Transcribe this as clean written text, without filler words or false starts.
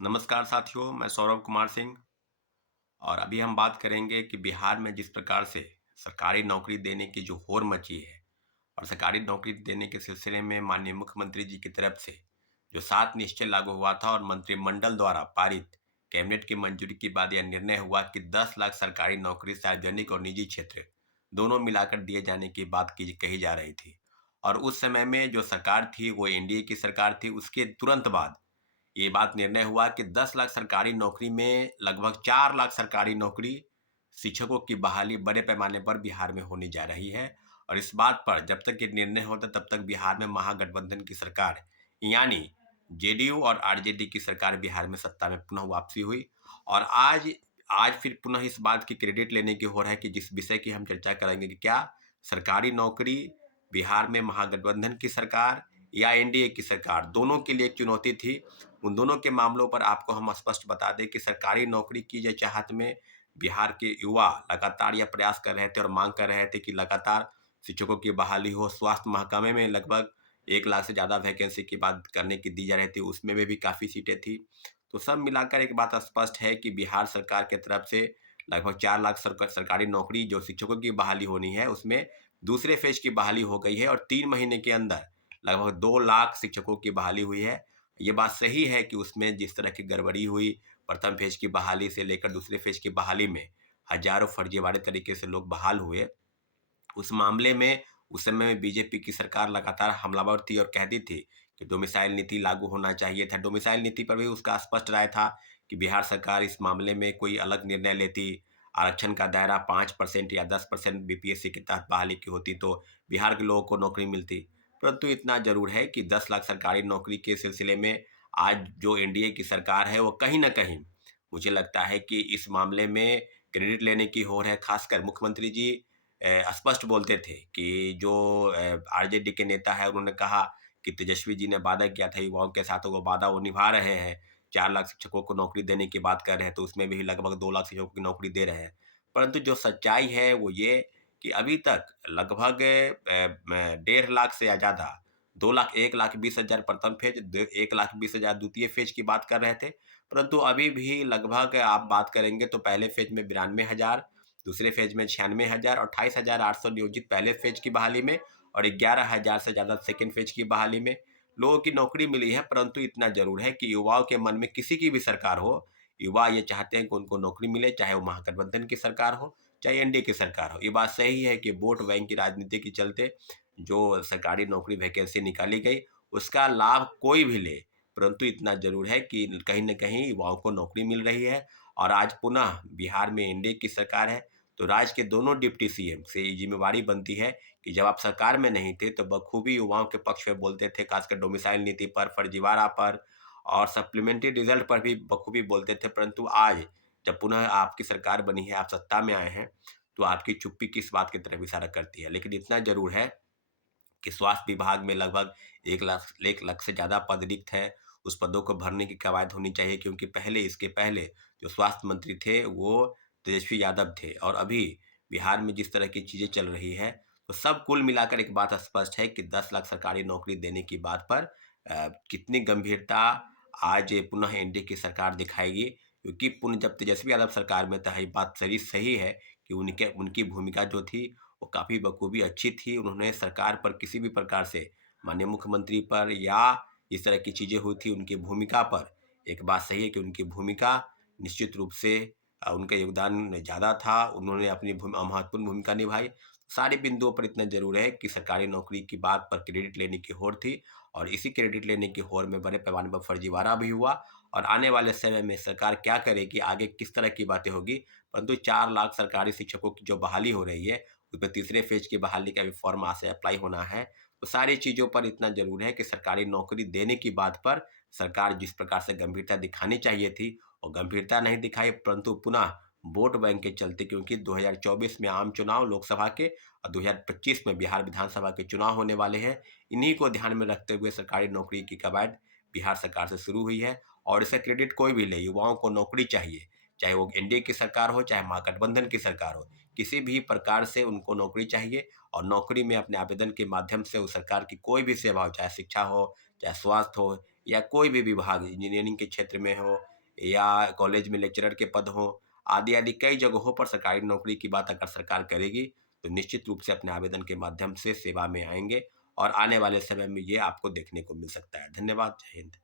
नमस्कार साथियों, मैं सौरभ कुमार सिंह और अभी हम बात करेंगे कि बिहार में जिस प्रकार से सरकारी नौकरी देने की जो होड़ मची है और सरकारी नौकरी देने के सिलसिले में माननीय मुख्यमंत्री जी की तरफ से जो 7 निश्चय लागू हुआ था और मंत्रिमंडल द्वारा पारित कैबिनेट की मंजूरी के बाद यह निर्णय हुआ कि 10 लाख सरकारी नौकरी सार्वजनिक और निजी क्षेत्र दोनों मिलाकर दिए जाने की बात की कही जा रही थी। और उस समय में जो सरकार थी वो एनडीए की सरकार थी। उसके तुरंत बाद ये बात निर्णय हुआ कि 10 लाख सरकारी नौकरी में लगभग 4 लाख सरकारी नौकरी शिक्षकों की बहाली बड़े पैमाने पर बिहार में होने जा रही है। और इस बात पर जब तक ये निर्णय होता तब तक बिहार में महागठबंधन की सरकार यानी जेडीयू और आरजेडी की सरकार बिहार में सत्ता में पुनः वापसी हुई। और आज आज फिर पुनः इस बात की क्रेडिट लेने की हो रहा है कि जिस विषय की हम चर्चा करेंगे कि क्या सरकारी नौकरी बिहार में महागठबंधन की सरकार या एनडीए की सरकार दोनों के लिए एक चुनौती थी। उन दोनों के मामलों पर आपको हम स्पष्ट बता दें कि सरकारी नौकरी की जो चाहत में बिहार के युवा लगातार यह प्रयास कर रहे थे और मांग कर रहे थे कि लगातार शिक्षकों की बहाली हो। स्वास्थ्य महकमे में लगभग 1 लाख से ज़्यादा वैकेंसी की बात करने की दी जा रही थी, उसमें भी काफ़ी सीटें थी। तो सब मिलाकर एक बात स्पष्ट है कि बिहार सरकार की तरफ से लगभग 4 लाख सरकारी नौकरी जो शिक्षकों की बहाली होनी है, उसमें दूसरे फेज की बहाली हो गई है और 3 महीने के अंदर लगभग 2 लाख शिक्षकों की बहाली हुई है। ये बात सही है कि उसमें जिस तरह की गड़बड़ी हुई, प्रथम फ़ेज़ की बहाली से लेकर दूसरे फ़ेज़ की बहाली में हज़ारों फर्जीवाड़े तरीके से लोग बहाल हुए। उस मामले में उस समय में बीजेपी की सरकार लगातार हमलावर थी और कहती थी कि डोमिसाइल नीति लागू होना चाहिए था। डोमिसाइल नीति पर भी उसका स्पष्ट राय था कि बिहार सरकार इस मामले में कोई अलग निर्णय लेती, आरक्षण का दायरा 5% या 10% बीपीएससी के तहत बहाली की होती तो बिहार के लोगों को नौकरी मिलती। परंतु इतना ज़रूर है कि 10 लाख सरकारी नौकरी के सिलसिले में आज जो एनडीए की सरकार है वो कहीं न कहीं मुझे लगता है कि इस मामले में क्रेडिट लेने की होड़ है। ख़ासकर मुख्यमंत्री जी स्पष्ट बोलते थे कि जो आरजेडी के नेता है उन्होंने कहा कि तेजस्वी जी ने वादा किया था युवाओं के साथ, वो वादा वो निभा रहे हैं। 4 लाख शिक्षकों को नौकरी देने की बात कर रहे हैं, तो उसमें भी लगभग 2 लाख शिक्षकों की नौकरी दे रहे हैं। परंतु जो सच्चाई है वो ये कि अभी तक लगभग 1.5 लाख से या ज़्यादा 2 लाख 1,20,000 प्रथम फ़ेज़, 1,20,000 द्वितीय फ़ेज़ की बात कर रहे थे। परंतु अभी भी लगभग आप बात करेंगे तो पहले फ़ेज़ में 92,000, दूसरे फ़ेज़ में 96,000 और 28,800 नियोजित पहले फ़ेज़ की बहाली में और 11,000 से ज़्यादा सेकंड फ़ेज़ की बहाली में लोगों की नौकरी मिली है। परंतु इतना ज़रूर है कि युवाओं के मन में किसी की भी सरकार हो, युवा ये चाहते हैं कि उनको नौकरी मिले, चाहे वो महागठबंधन की सरकार हो, चाहे एनडीए की सरकार हो। ये बात सही है कि वोट बैंक की राजनीति के चलते जो सरकारी नौकरी वैकेंसी निकाली गई, उसका लाभ कोई भी ले, परंतु इतना ज़रूर है कि कहीं न कहीं युवाओं को नौकरी मिल रही है। और आज पुनः बिहार में एनडीए की सरकार है, तो राज्य के दोनों डिप्टी सीएम से ये ज़िम्मेवारी बनती है कि जब आप सरकार में नहीं थे, तो बखूबी युवाओं के पक्ष में बोलते थे, खासकर डोमिसाइल नीति पर, फर्जीवाड़ा पर और सप्लीमेंट्री रिज़ल्ट पर भी बखूबी बोलते थे। परंतु आज जब पुनः आपकी सरकार बनी है, आप सत्ता में आए हैं, तो आपकी चुप्पी किस बात की तरफ इशारा करती है। लेकिन इतना ज़रूर है कि स्वास्थ्य विभाग में लगभग 1 लाख से ज़्यादा पद रिक्त हैं। उस पदों को भरने की कवायद होनी चाहिए, क्योंकि इसके पहले जो स्वास्थ्य मंत्री थे वो तेजस्वी यादव थे। और अभी बिहार में जिस तरह की चीज़ें चल रही हैं, तो सब कुल मिलाकर एक बात स्पष्ट है कि 10 लाख सरकारी नौकरी देने की बात पर कितनी गंभीरता आज पुनः एनडीए की सरकार दिखाएगी। क्योंकि पुनः जब तेजस्वी यादव सरकार में था, ये बात सही सही है कि उनके उनकी भूमिका जो थी वो काफ़ी बखूबी अच्छी थी। उन्होंने सरकार पर किसी भी प्रकार से माननीय मुख्यमंत्री पर या इस तरह की चीज़ें हुई थी उनकी भूमिका पर, एक बात सही है कि उनकी भूमिका निश्चित रूप से उनका योगदान ज़्यादा था। उन्होंने अपनी महत्वपूर्ण भूमिका निभाई। सारे बिंदुओं पर इतना ज़रूर है कि सरकारी नौकरी की बात पर क्रेडिट लेने की होड़ थी और इसी क्रेडिट लेने की होड़ में बड़े पैमाने पर फर्जीवाड़ा भी हुआ। और आने वाले समय में सरकार क्या करेगी, आगे किस तरह की बातें होगी, परंतु 4 लाख सरकारी शिक्षकों की जो बहाली हो रही है, उसमें तीसरे फ़ेज़ की बहाली का भी फ़ॉर्म आज से अप्लाई होना है। तो सारी चीज़ों पर इतना ज़रूर है कि सरकारी नौकरी देने की बात पर सरकार जिस प्रकार से गंभीरता दिखानी चाहिए थी, और गंभीरता नहीं दिखाई, परंतु पुनः वोट बैंक के चलते, क्योंकि 2024 में आम चुनाव लोकसभा के और 2025 में बिहार विधानसभा के चुनाव होने वाले हैं। इन्हीं को ध्यान में रखते हुए सरकारी नौकरी की कवायद बिहार सरकार से शुरू हुई है। और इसका क्रेडिट कोई भी ले, युवाओं को नौकरी चाहिए, चाहे वो एनडीए की सरकार हो, चाहे महागठबंधन की सरकार हो। किसी भी प्रकार से उनको नौकरी चाहिए और नौकरी में अपने आवेदन के माध्यम से उस सरकार की कोई भी सेवा हो, चाहे शिक्षा हो, चाहे स्वास्थ्य हो या कोई भी विभाग इंजीनियरिंग के क्षेत्र में हो या कॉलेज में लेक्चरर के पद हो, आदि आदि कई जगहों पर सरकारी नौकरी की बात अगर सरकार करेगी तो निश्चित रूप से अपने आवेदन के माध्यम से सेवा में आएंगे और आने वाले समय में ये आपको देखने को मिल सकता है। धन्यवाद। जय हिंद।